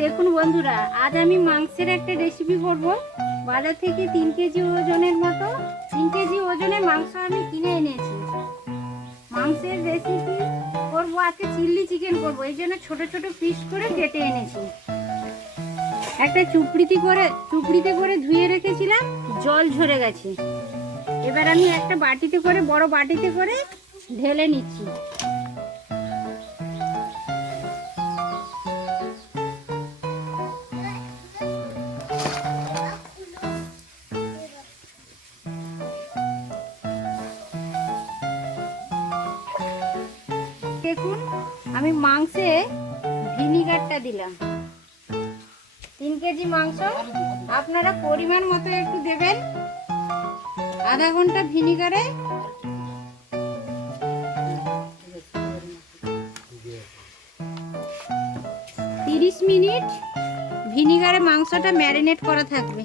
দেখুন বন্ধুরা, আজ আমি মাংসের একটা রেসিপি করব। বাজার থেকে 3 কেজি ওজনের মতো 3 কেজি ওজনের মাংস আমি কিনে এনেছি। মাংসের রেসিপি করব আজকে, চিল্লি চিকেন করব। এই জন্য ছোট ছোট পিস করে কেটে এনেছি। একটা চুপড়িতে করে ধুয়ে রেখেছিলাম, জল ঝরে গেছে। এবার আমি একটা বাটিতে করে, বড় বাটিতে করে ঢেলে নিচ্ছি। দেখুন, আমি মাংসে ভিনিগারটা দিলাম। 3 কেজি মাংস, আপনারা পরিমাণ মতো একটু দেবেন। আধা ঘন্টা ভিনিগারে 30 মিনিট ভিনিগারে মাংসটা ম্যারিনেট করা থাকবে।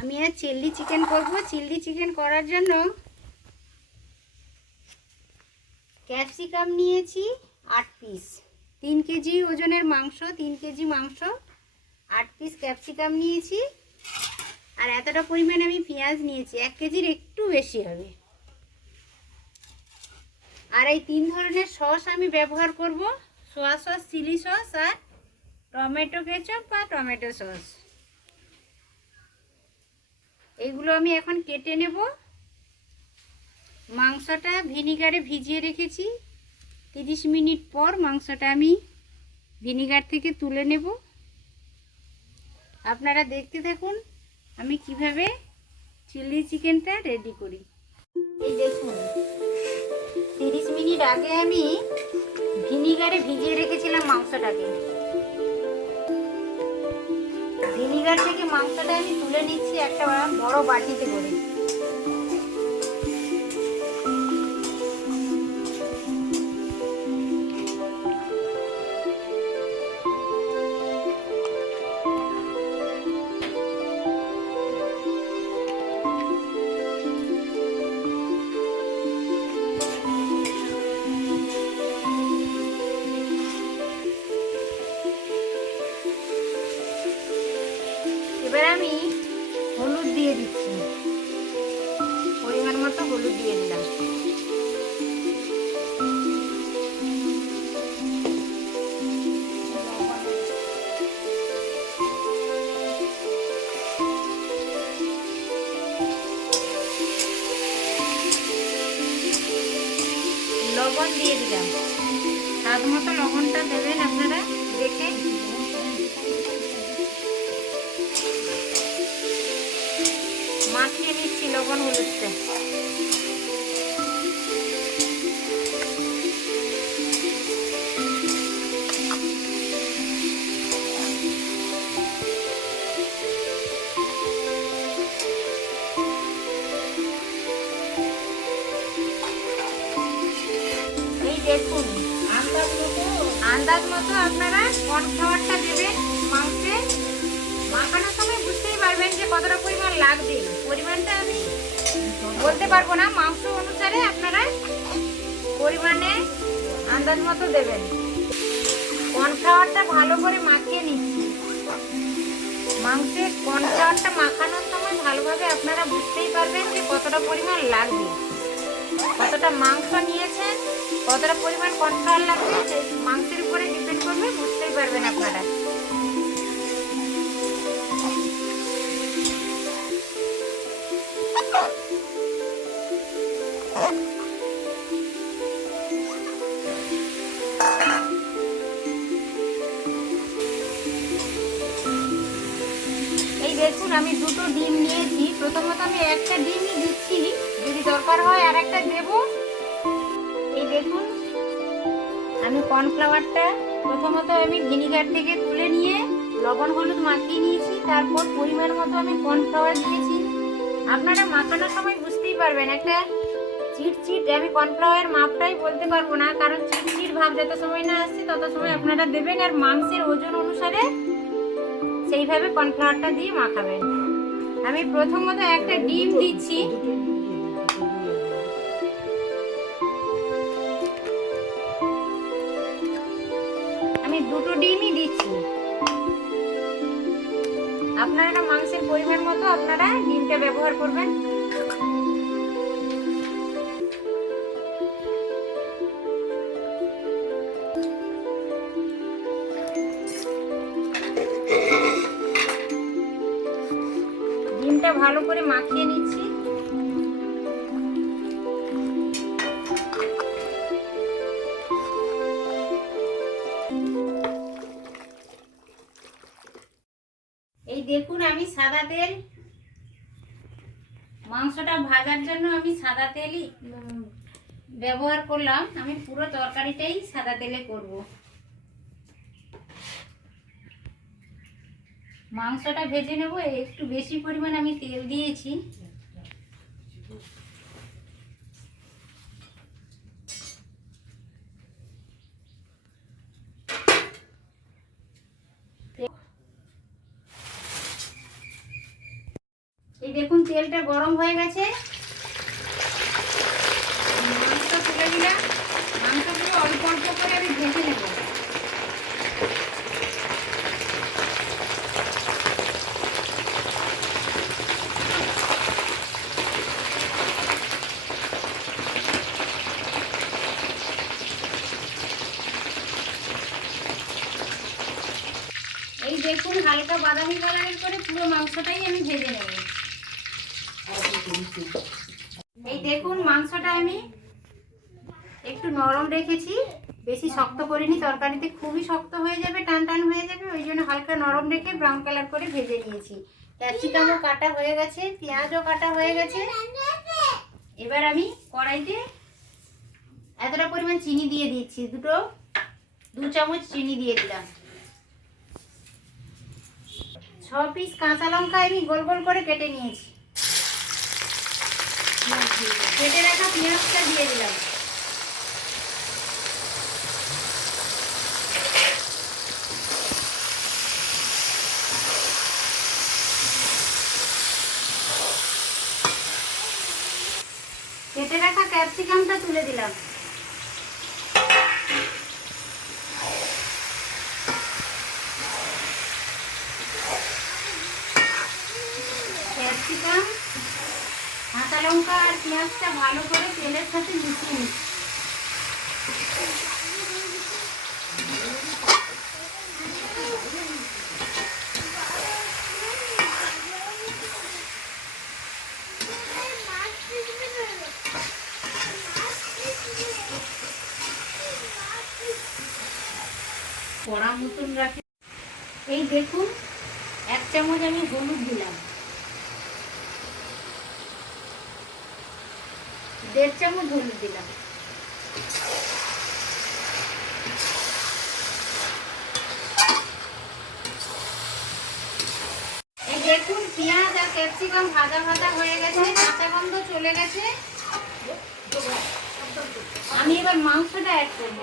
আমি আর চিল্লি চিকেন করব। চিল্লি চিকেন করার জন্য ক্যাপসিকাম নিয়েছি 8 পিস। 3 কেজি ওজনের মাংস, 3 কেজি মাংস, 8 পিস ক্যাপসিকাম নিয়েছি। আর এতটা পরিমাণে আমি পেঁয়াজ নিয়েছি, 1 কেজির একটু বেশি হবে। আর এই 3 ধরনের সস আমি ব্যবহার করব, সোয়া সস, চিলি সস আর টমেটো কেচাপ বা টমেটো সস। এইগুলো আমি এখন কেটে নেব। মাংসটা ভিনিগারে ভিজিয়ে রেখেছি। 30 মিনিট পর মাংসটা আমি ভিনিগার থেকে তুলে নেব। আপনারা দেখতে থাকুন আমি কিভাবে চিলি চিকেনটা রেডি করি। এই দেখুন, 30 মিনিট আগে আমি ভিনিগারে ভিজিয়ে রেখেছিলাম মাংসটাকে। ভিনিগার থেকে মাংসটা আমি তুলে নিচ্ছি একটা বড় বাটিতে করে। এবার আমি হলুদ দিয়ে দিচ্ছি, পরিমাণ মতো হলুদ দিয়ে দিলাম। লবণ দিয়ে দিলাম, স্বাদ মতো লবণটা দেবেন আপনারা দেখে। মাখিয়ে নিচ্ছি লবণ হলুদটা। এই দেখুন, আন্দাজ মতো আপনারা কর্নফ্লাওয়ারটা দেবেন মাংসে। মাখানোর সময় বুঝতেই পারবেন যে কতটা পরিমাণ লাগবে। পরিমাণটা আমি বলতে পারবো না, মাংস অনুসারে আপনারা পরিমাণে আন্দাজ মতো দেবেন। কর্নফ্লাওয়ারটা ভালো করে মাখিয়ে নিচ্ছি। মাংসে কর্নফ্লাওয়ারটা মাখানোর সময় ভালোভাবে আপনারা বুঝতেই পারবেন যে কতটা পরিমাণ লাগবে। কতটা মাংস নিয়েছেন, কতটা পরিমাণ কর্নফ্লাওয়ার লাগবে, সেই মাংসের উপরে ডিপেন্ড করবে, বুঝতেই পারবেন আপনারা। এই দেখুন, আমি 2টো ডিম নিয়েছি। প্রথমত আমি একটা ডিমই দিচ্ছি, যদি দরকার হয় আর একটা দেব। এই দেখুন, আমি কর্নফ্লাওয়ারটা প্রথমত আমি ভিনিগার থেকে তুলে নিয়ে লবণ হলুদ মাখিয়ে নিয়েছি, তারপর পরিমাণ মতো আমি কর্নফ্লাওয়ার দিয়েছি। আপনারা মাখানোর সময় বুঝতেই পারবেন একটা চিটচিট, আমি কর্নফ্লাওয়ার মাপটাই বলতে পারবো না, কারণ চিটচিট ভাব যত সময় না আসছে তত সময় আপনারা দেবেন, আর মাংসের ওজন অনুসারে সেইভাবে কর্নফ্লাওয়ারটা দিয়ে মাখাবেন। আমি প্রথমত একটা ডিম দিচ্ছি, আমি দুটো ডিমই দিচ্ছি। আপনারা মাংসের পরিমাণ মতো আপনারা ডিমটা ব্যবহার করবেন। ডিমটা ভালো করে মাখিয়ে নিচ্ছি। এই দেখুন আমি সাদা তেল, মাংসটা ভাজার জন্য আমি সাদা তেলই ব্যবহার করলাম। আমি পুরো তরকারিটাই সাদা তেলে করব। মাংসটা ভেজে নেব, একটু বেশি পরিমাণ আমি তেল দিয়েছি। এই দেখুন তেলটা গরম হয়ে গেছে, মাংস তুলে দিলাম। মাংসগুলো অল্প অল্প করে আমি ভেজে নেব। এই দেখুন হালকা বাদামি কালারের করে পুরো মাংসটাই আমি ভেজে নেব। এই দেখুন মাংসটা আমি একটু নরম রেখেছি, বেশি শক্ত করিনি, তরকারিতে খুবই শক্ত হয়ে যাবে, টান টান হয়ে যাবে, ওই জন্য হালকা নরম রেখে ব্রাউন কালার করে ভেজে নিয়েছি। ক্যাপসিকামও কাটা হয়ে গেছে, পেঁয়াজও কাটা হয়ে গেছে। এবার আমি কড়াইতে এতটা পরিমাণ চিনি দিয়ে দিচ্ছি, 2 চামচ চিনি দিয়ে দিলাম। 6 পিস কাঁচা লঙ্কা আমি গোল গোল করে কেটে নিয়েছি। কেটে রাখা পেঁয়াজটা দিয়ে দিলাম। কেটে রাখা ক্যাপসিকামটা তুলে দিলাম। ক্যাপসিকাম, কাঁচা লঙ্কা আর পেঁয়াজটা ভালো করে তেলের সাথে মিশিয়ে নিচ্ছি। কড়া মতন রাখি। এই দেখুন 1 চামচ আমি হলুদ দিলাম, 1.5 চামচ হলুদ দিলাম। এই দেখুন পেঁয়াজ আর ক্যাপসিকাম ভাজা ভাজা হয়ে গেছে, কাঁচা গন্ধ চলে গেছে। আমি এবার মাংসটা অ্যাড করব।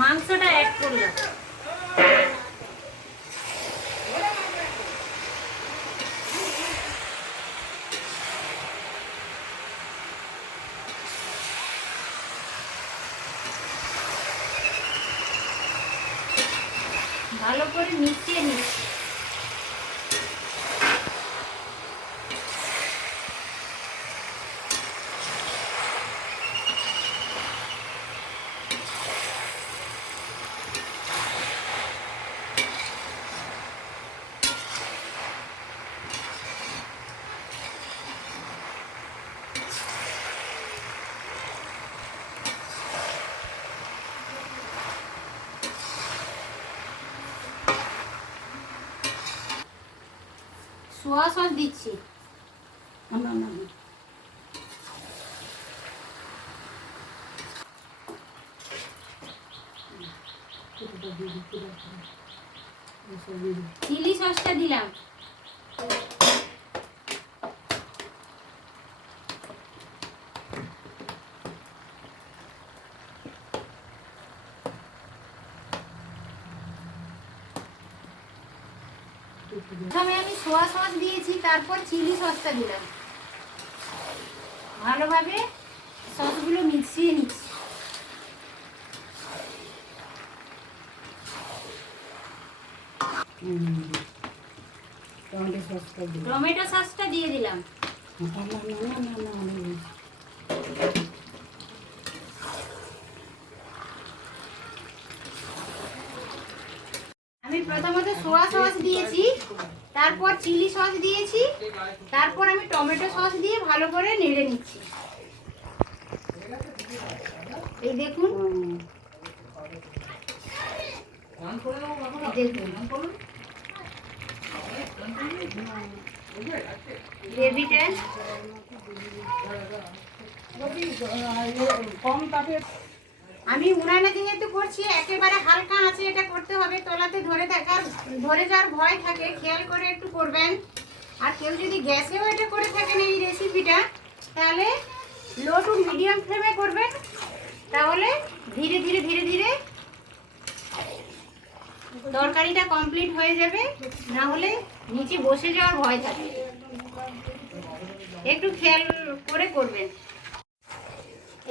মাংসটা অ্যাড করলাম। ভালো করে মিশিয়ে নিচ্ছি। সোয়া সস দিচ্ছি। চিলি সসটা দিলাম। প্রথমে আমি সোয়া সস দিয়েছি, তারপর চিলি সসটা দিলাম। ভালোভাবে সসগুলো মিশিয়ে নিচ্ছি। টমেটো সসটা দিয়ে দিলাম। আমি প্রথমত সোয়া সস দিয়েছি, তারপর চিলি সস দিয়েছি, তারপর আমি টমেটো সস দিয়ে ভালো করে নেড়ে নিচ্ছি। এই দেখুন, গ্রেভিটা কম তাপে আমি উনানে যেহেতু করছি, একেবারে হালকা আছে এটা করতে হবে। তলাতে ধরে যাওয়ার ভয় থাকে, খেয়াল করে একটু করবেন। আর কেউ যদি গ্যাসেও এটা করে থাকেন এই রেসিপিটা, তাহলে লো টু মিডিয়াম ফ্লেমে করবেন, তাহলে ধীরে ধীরে ধীরে ধীরে তরকারিটা কমপ্লিট হয়ে যাবে, না হলে নিচে বসে যাওয়ার ভয় থাকে। একটু খেয়াল করে করবেন।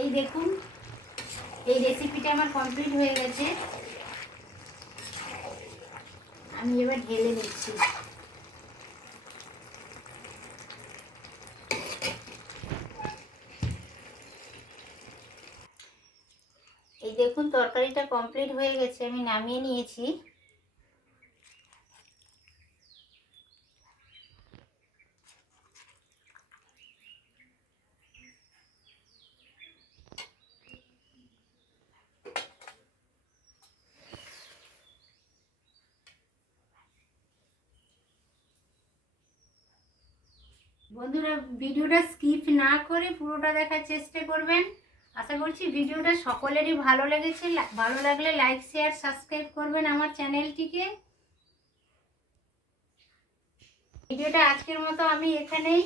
এই দেখুন, এই রেসিপিটা আমার কমপ্লিট হয়ে গেছে। আমি এবার ঢেলে নিচ্ছি। এই দেখুন, তরকারিটা কমপ্লিট হয়ে গেছে, আমি নামিয়ে নিয়েছি। বন্ধুরা, ভিডিওটা স্কিপ না করে পুরোটা দেখার চেষ্টা করবেন। আশা করছি ভিডিওটা সকলেরই ভালো লেগেছে। ভালো লাগলে লাইক, শেয়ার, সাবস্ক্রাইব করবেন আমার চ্যানেলটিকে। ভিডিওটা আজকের মতো আমি এখানেই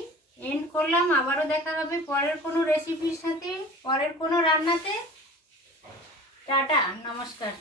এন্ড করলাম। আবারও দেখা হবে পরের কোনো রেসিপির সাথে, পরের কোনো রান্নাতে। টাটা, নমস্কার।